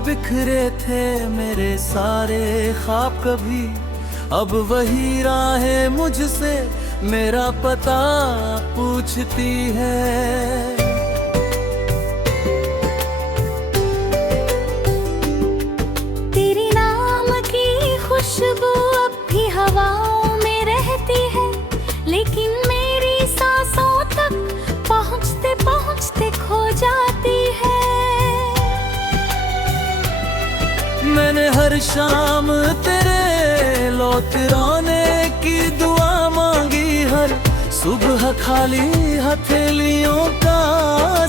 बिखरे थे मेरे सारे ख्वाब कभी, अब वही राहें मुझसे मेरा पता पूछती है। तेरे नाम की खुशबू अब भी हवाओं में रहती है, लेकिन मेरी सांसों तक पहुँचते पहुँचते खो जाती है। मैंने हर शाम तेरे लौट आने की दुआ मांगी, हर सुबह खाली हथेलियों का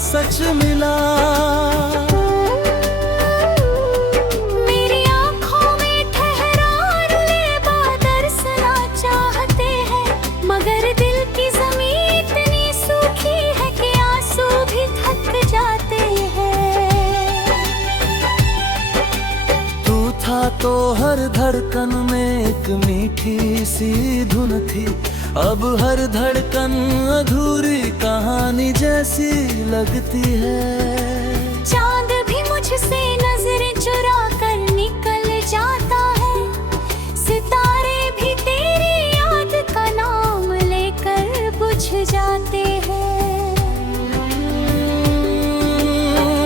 सच मिला। मेरी आँखों में ठहरार ले बादल सुना चाहते हैं, मगर दिल की ज़मीं इतनी सूखी है कि आंसू भी थक जाते हैं। था तो हर धड़कन में एक मीठी सी धुन थी, अब हर धड़कन अधूरी कहानी जैसी लगती है। चांद भी मुझसे नजरें चुरा कर निकल जाता है, सितारे भी तेरी याद का नाम लेकर बुझ जाते हैं।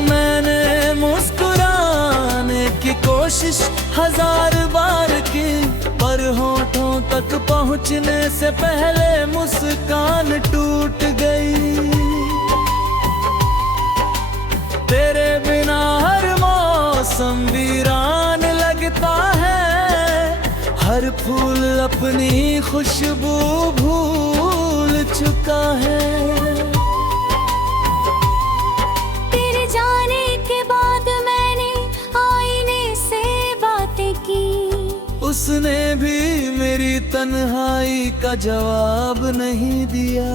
मैंने मुस्कुराने की कोशिश हजार बार की, पर होठों तक पहुंचने से पहले मुस्कान टूट गई। तेरे बिना हर मौसम वीरान लगता है, हर फूल अपनी खुशबू भूल चुका है। तेरे जाने के बाद मैंने आईने से बातें की, उसने भी मेरी तन्हाई का जवाब नहीं दिया।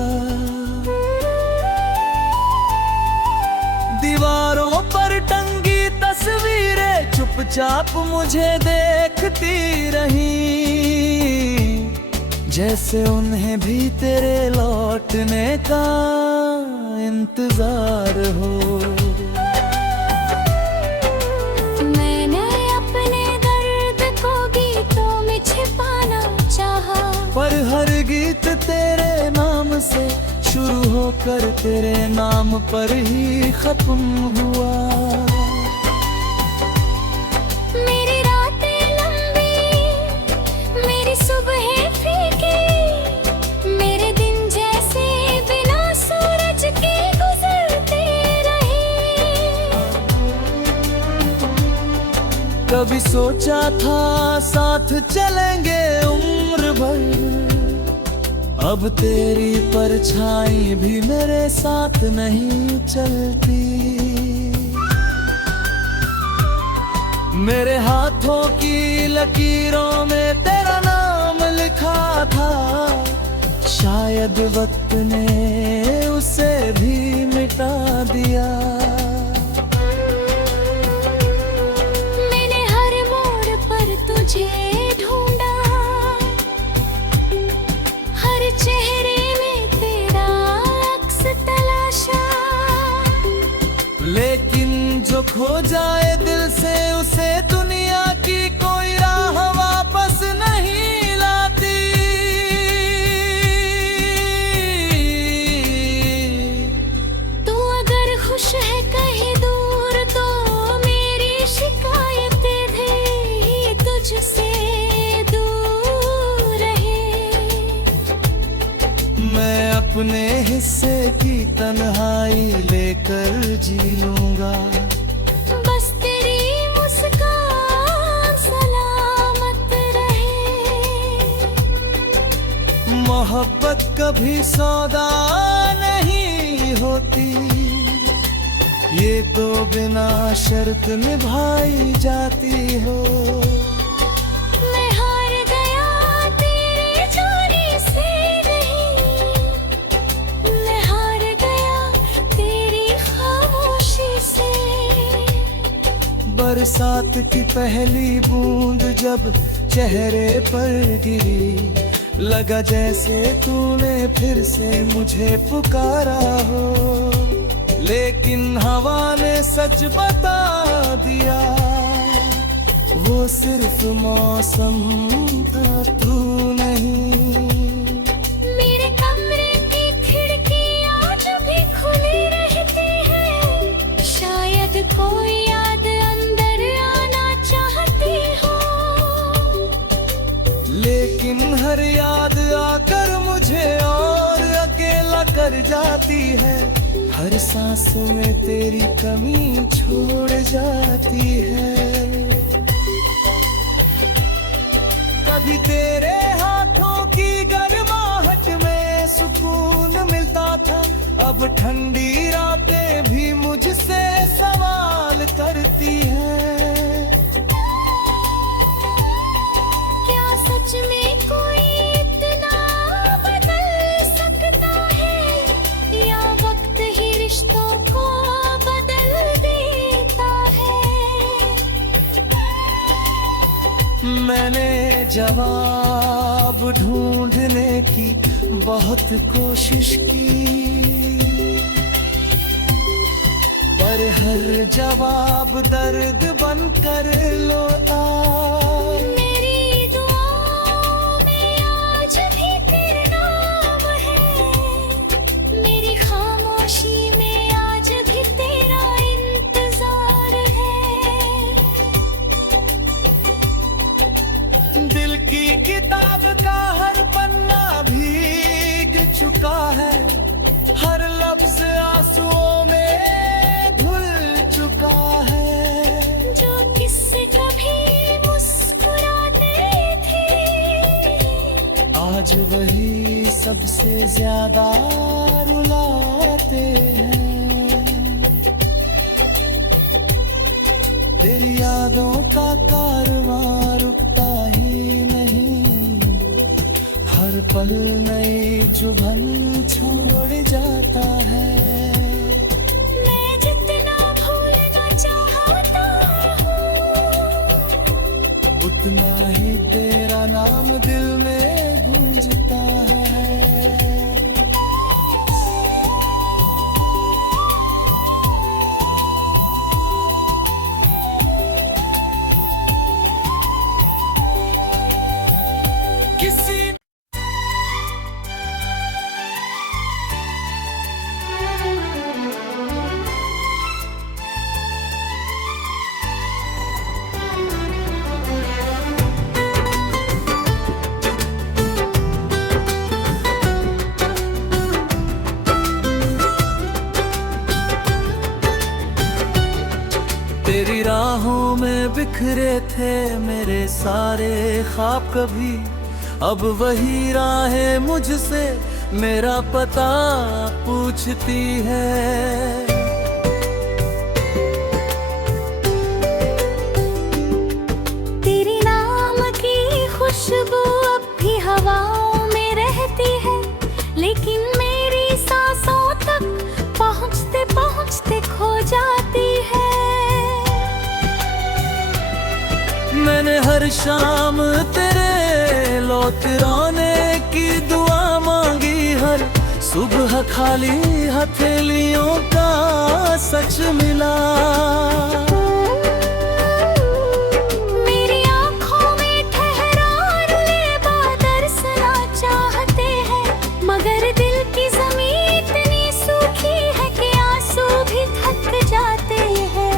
दीवारों पर टंगी तस्वीरें चुपचाप मुझे देखती रही, जैसे उन्हें भी तेरे लौटने का इंतजार हो। मैंने अपने दर्द को गीतों में छिपाना चाहा, पर हर गीत तेरे नाम से शुरू होकर तेरे नाम पर ही खत्म हुआ। मेरी रातें लंबी, मेरी सुबहें फीकी, मेरे दिन जैसे बिना सूरज के गुजरते रहे। कभी सोचा था साथ चलेंगे उम्र भर, अब तेरी परछाई भी मेरे साथ नहीं चलती। मेरे हाथों की लकीरों में तेरा नाम लिखा था, शायद वक्त ने उसे भी मिटा दिया। मैंने हर मोड़ पर तुझे ढूंढा, हर चेहरे में तेरा अक्स तलाशा, लेकिन जो खो जाए दिल से उसे दुनिया की कोई राह वापस नहीं लाती। तू अगर खुश है कहीं दूर तो मेरी शिकायतें भी तुझसे दूर रहे। मैं अपने हिस्से की तन्हाई लेकर जी लूंगा, बस तेरी मुस्कान सलामत रहे। मोहब्बत कभी सौदा नहीं होती, ये तो बिना शर्त निभाई जाती हो। मैं हार गया तेरे जाने से नहीं, मैं हार गया तेरी खामोशी से। बरसात की पहली बूंद जब चेहरे पर गिरी, लगा जैसे तूने फिर से मुझे पुकारा हो, लेकिन हवा ने सच बता दिया। वो सिर्फ मौसम था, तू नहीं। मेरे कमरे की खिड़की आज भी खुली रहती है, शायद कोई याद अंदर आना चाहती हो। लेकिन हर याद आकर मुझे और अकेला कर जाती है, हर सांस में तेरी कमी छोड़ जाती है। कभी तेरे हाथों की गर्माहट में सुकून मिलता था, अब ठंडी रातें भी मुझसे सवाल करती हैं। क्या सच में कोई इतना बदल सकता है, या वक्त ही रिश्तों को बदल देता है? मैंने जवाब ढूंढने की बहुत कोशिश की, पर हर जवाब दर्द बनकर लो आए। मेरी दुआओं में आज भी तेरा नाम है, मेरी खामोशी में आज भी तेरा इंतजार है। दिल की किताब का हर पन्ना भीग चुका है, हर लफ्ज आंसुओं में धुल चुका है। जो किससे कभी मुस्कुराते थे, आज वही सबसे ज्यादा रुलाते हैं। तेरी यादों का कारवां रुकता ही नहीं, हर पल नई चुभन छोड़ जाता है। मैं जितना भूलना चाहता हूँ, उतना ही तेरा नाम दिल में गूंजता है। किसी तेरी राहों में बिखरे थे मेरे सारे ख्वाब, कभी अब वही राहें मुझसे मेरा पता पूछती है। तेरे नाम की खुशबू अब भी हवाओं में रहती है, लेकिन मेरी सांसों तक पहुँचते पहुँचते खो जाती है। मैंने हर शाम तेरे लौट आने की दुआ मांगी, हर सुबह खाली हथेलियों का सच मिला। मेरी आँखों में ठहरार ले दरसना चाहते हैं, मगर दिल की ज़मीं इतनी सूखी है कि आंसू भी थक जाते हैं।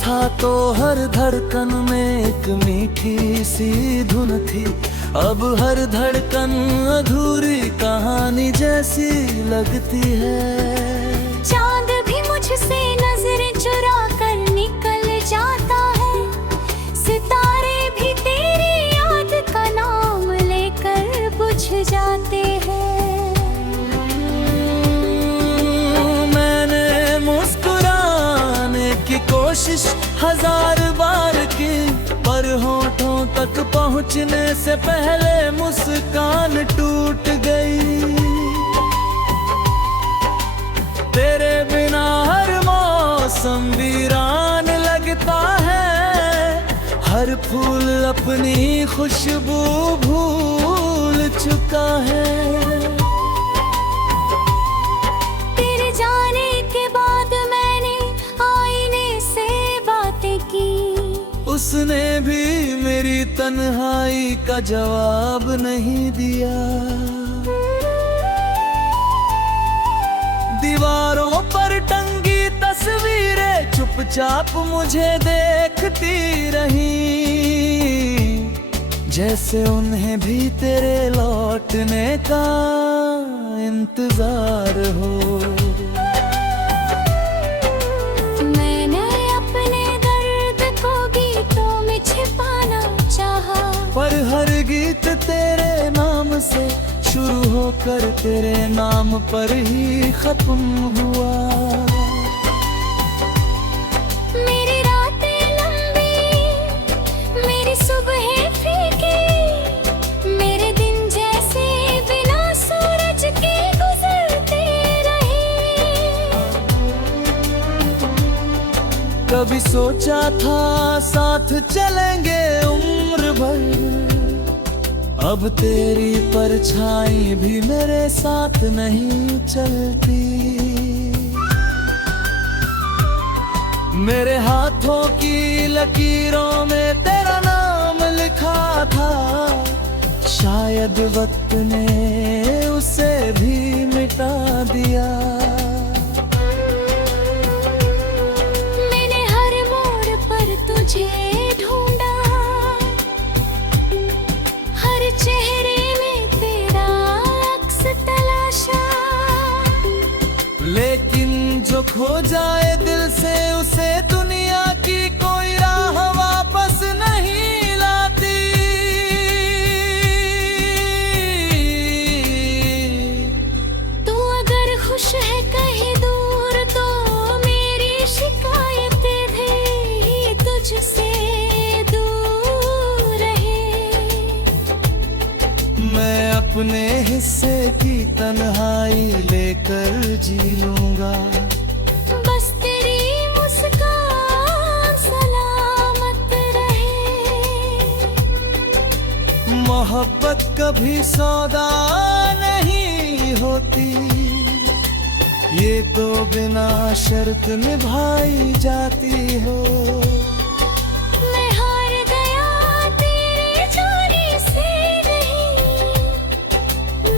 था तो हर धड़कन में एक मीठी सी धुन थी, अब हर धड़कन अधूरी कहानी जैसी लगती है। चांद भी मुझसे नजरें चुरा कर निकल जाता है, सितारे भी तेरी याद का नाम लेकर बुझ जाते हैं। मैंने मुस्कुराने की कोशिश हजार बार की, पर होठों तक पहुंचने से पहले मुस्कान टूट गई। तेरे बिना हर मौसम वीरान लगता है, हर फूल अपनी खुशबू भूल चुका है। तेरे जाने के बाद मैंने आईने से तन्हाई का जवाब नहीं दिया। दीवारों पर टंगी तस्वीरें चुपचाप मुझे देखती रही, जैसे उन्हें भी तेरे लौटने का इंतजार हो। मैंने अपने दर्द को गीतों में छिपाना चाहा, पर हर गीत तेरे नाम से शुरू होकर तेरे नाम पर ही खत्म हुआ। मेरी रातें लंबी, मेरी सुबहें फीकी, मेरे दिन जैसे बिना सूरज के गुजरते रहे। कभी सोचा था साथ चलेंगे उम्र भर, अब तेरी परछाई भी मेरे साथ नहीं चलती। मेरे हाथों की लकीरों में तेरा नाम लिखा था, शायद वक्त ने उसे भी मिटा दिया। मैंने हर मोड़ पर तुझे ढूंढा, हर चेहरे में तेरा अक्स तलाशा, लेकिन जो खो जाए दिल से उसे दुनिया की कोई राह वापस नहीं लाती। तू अगर खुश है कहीं दूर तो मेरी शिकायतें भी तुझसे दूर रहे। मैं अपने हिस्से की तन्हाई लेकर जी लूंगा, बस तेरी मुस्कान सलामत रहे। मोहब्बत कभी सौदा नहीं होती, ये तो बिना शर्त निभाई जाती हो। मैं हार गया तेरे जाने से नहीं,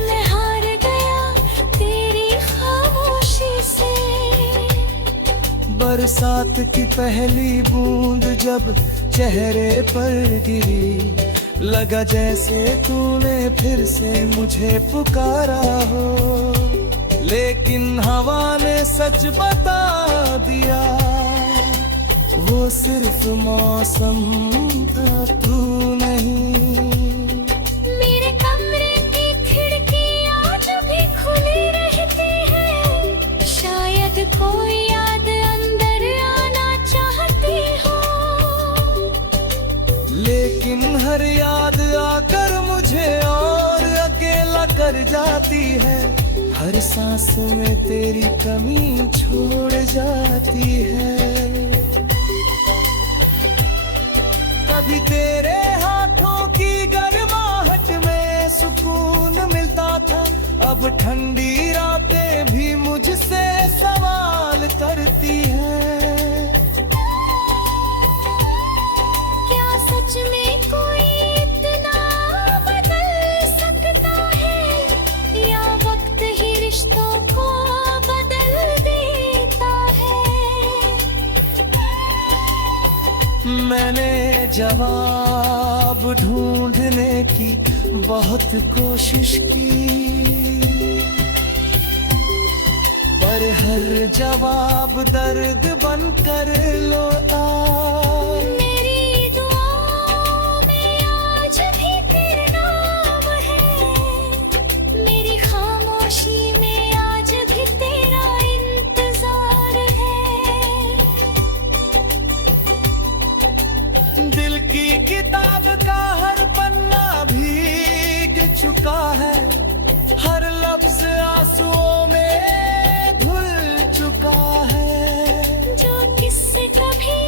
मैं हार गया तेरी खामोशी से। बरसात की पहली बूंद जब चेहरे पर गिरी, लगा जैसे तूने फिर से मुझे पुकारा हो। लेकिन हवा ने सच बता दिया, वो सिर्फ मौसम था, तू नहीं। मेरे कमरे की खिड़कियां जो भी खुली रहती है, शायद कोई याद अंदर आना चाहती हो। लेकिन हर याद आकर मुझे और अकेला कर जाती है, हर सांस में तेरी कमी छोड़ जाती है। कभी तेरे हाथों की गर्माहट में सुकून मिलता था, अब ठंडी रातें भी मुझसे सवाल करती हैं। क्या सच में कोई इतना बदल सकता है, या वक्त ही रिश्तों को बदल देता है। मैंने जवाब ढूंढने की बहुत कोशिश की, पर हर जवाब दर्द बनकर लो आए। मेरी दुआओं में आज भी तेरा नाम है, मेरी खामोशी में आज भी तेरा इंतजार है। दिल की किताब का हर पन्ना भीग चुका है, हर लफ्ज आंसुओं में धुल चुका है। जो किससे कभी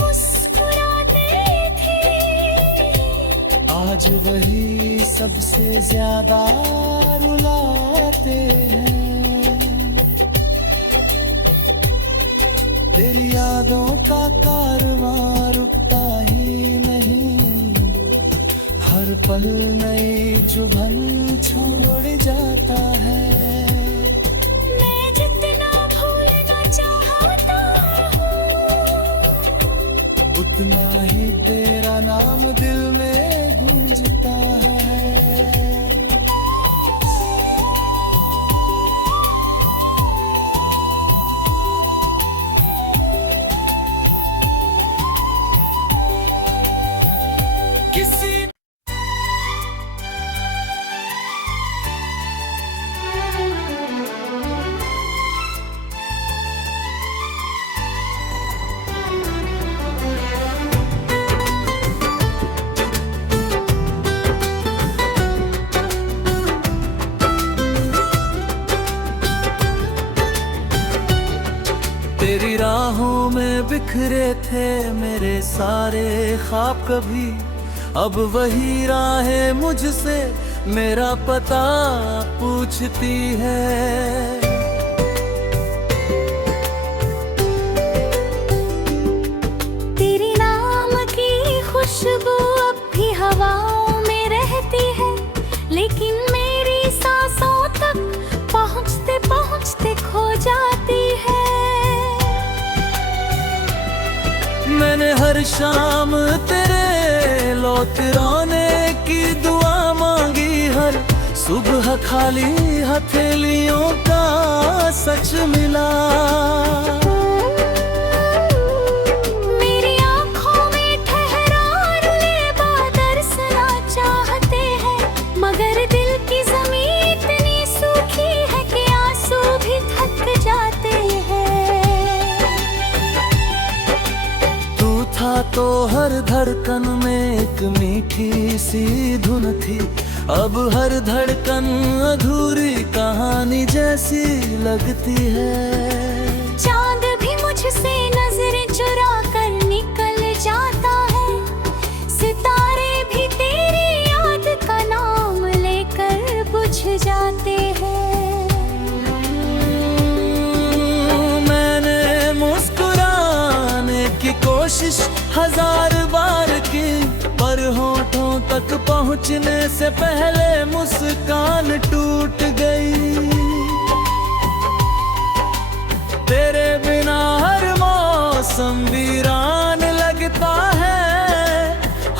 मुस्कुराते थे, आज वही सबसे ज्यादा रुलाते हैं। तेरी यादों का कारवां रुकता ही नहीं, पल नई चुभन छोड़ जाता है। मैं जितना भूलना चाहता हूँ, उतना ही तेरा नाम दिल में गूंजता है। किसी तेरी राहों में बिखरे थे मेरे सारे ख्वाब, कभी अब वही राहें मुझसे मेरा पता पूछती है। तेरे नाम की खुशबू अब भी हवाओं में रहती है, लेकिन मेरी सांसों तक पहुँचते पहुँचते खो जाती है। मैंने हर शाम तेरे लौट आने की दुआ मांगी, हर सुबह खाली हथेलियों का सच मिला। मेरी आँखों में ठहरार ले दर्शना चाहते हैं, मगर दिल की ज़मीं इतनी सूखी है कि आंसू भी थक जाते हैं। था तो हर धड़कन में एक मीठी सी धुन थी, अब हर धड़कन अधूरी कहानी जैसी लगती है। चांद भी मुझसे नजरें चुरा कर निकल जाता है, सितारे भी तेरी याद का नाम लेकर बुझ जाते हैं। मैंने मुस्कुराने की कोशिश हजार बार की, पर होठों तक पहुंचने से पहले मुस्कान टूट गई। तेरे बिना हर मौसम वीरान लगता है,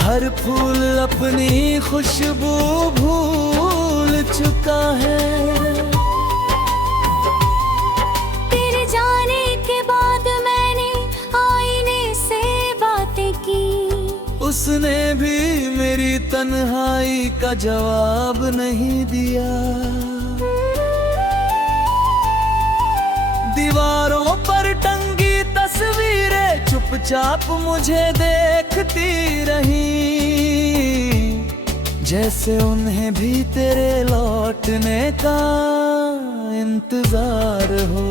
हर फूल अपनी खुशबू भूल चुका है। तेरे जाने के बाद मैंने आईने से बातें की, उसने भी मेरी तन्हाई का जवाब नहीं दिया। दीवारों पर टंगी तस्वीरें चुपचाप मुझे देखती रही, जैसे उन्हें भी तेरे लौटने का इंतजार हो।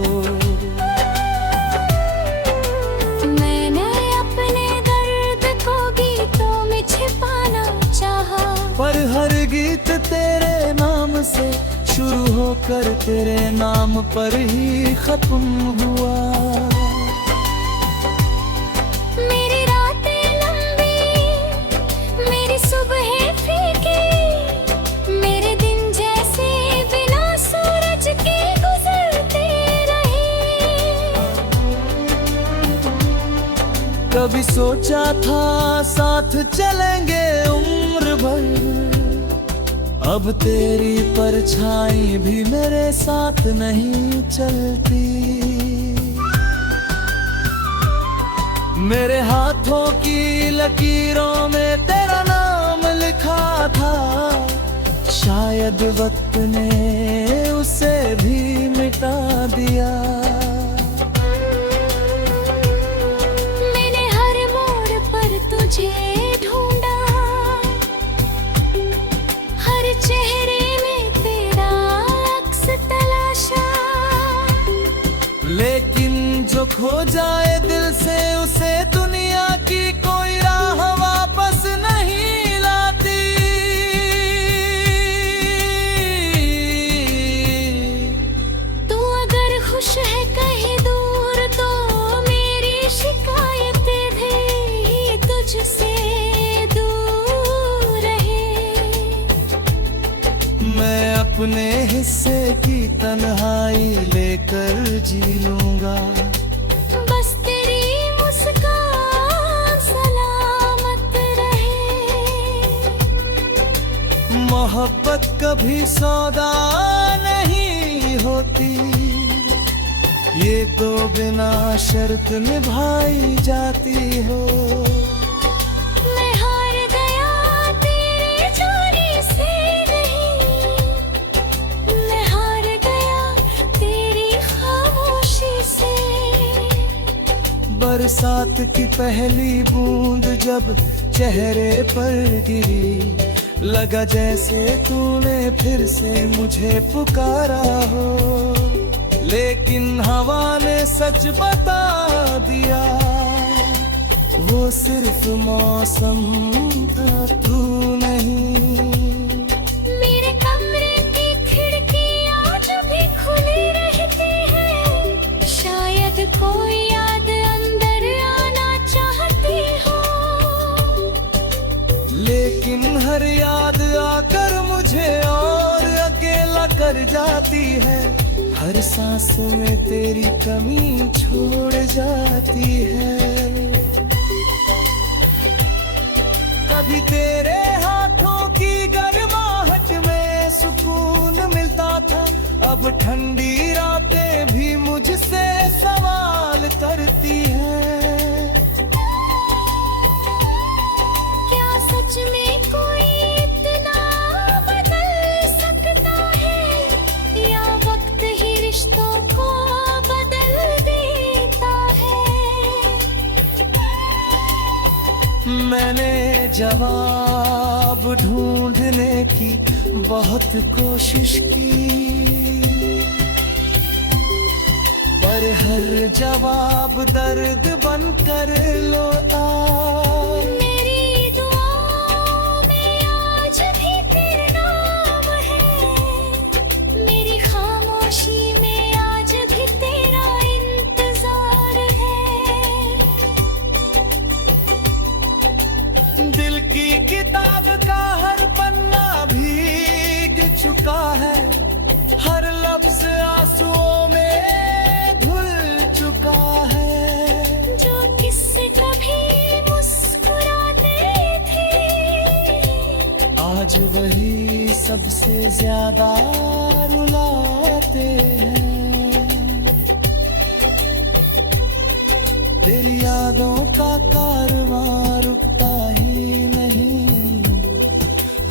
मैंने अपने दर्द को गीतों में छिपाना चाहा, पर हर गीत तेरे नाम से शुरू होकर तेरे नाम पर ही खत्म हुआ। मेरी रातें लंबी, मेरी सुबहें फीकी, मेरे दिन जैसे बिना सूरज के गुजरते रहे। कभी सोचा था साथ चलेंगे उम्र भर, अब तेरी परछाई भी मेरे साथ नहीं चलती। मेरे हाथों की लकीरों में तेरा नाम लिखा था, शायद वक्त ने उसे भी मिटा दिया। मैंने हर मोड़ पर तुझे ढूंढा, हर चेहरे में तेरा अक्स तलाशा, लेकिन जो खो जाए दिल से उसे दुनिया की कोई राह वापस नहीं लाती। तू अगर खुश है कहीं दूर तो मेरी शिकायत भी तुझसे दूर रहे। अपने हिस्से की तन्हाई लेकर जी लूंगा। बस तेरी मुस्कान सलामत रहे। मोहब्बत कभी सौदा नहीं होती, ये तो बिना शर्त निभाई जाती हो। मैं हार गया तेरे जाने से नहीं, मैं हार गया तेरी खामोशी से। बरसात की पहली बूंद जब चेहरे पर गिरी, लगा जैसे तूने फिर से मुझे पुकारा हो। लेकिन हवा ने सच बता दिया, वो सिर्फ मौसम था, तू नहीं। मेरे कमरे की खिड़कियां जब भी खुली रहती है, शायद कोई याद अंदर आना चाहती हो। लेकिन हर याद आकर मुझे और अकेला कर जाती है। हर सांस में तेरी कमी छोड़ जाती है। कभी तेरे हाथों की गर्माहट में सुकून मिलता था, अब ठंडी रातें भी मुझसे सवाल करती हैं। क्या सच में कोई इतना बदल सकता है, या वक्त ही रिश्तों को बदल देता है। मैंने जवाब ढूंढने की बहुत कोशिश की, पर हर जवाब दर्द बनकर लो आए। मेरी दुआओं में आज भी तेरा नाम है, मेरी खामोशी में आज भी तेरा इंतजार है। दिल की किताब का हर पन्ना भीग चुका है, हर लफ्ज आंसुओं में धुल चुका है। जो किससे कभी मुस्कुराते थे, आज वही सबसे ज्यादा रुलाते हैं। तेरी यादों का कारवां रुकता ही नहीं,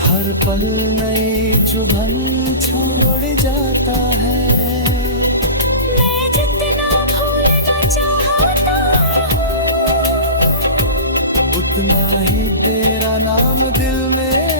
हर पल नई चुभन छोड़ जाता है। मैं जितना भूलना चाहता हूँ, उतना ही तेरा नाम दिल में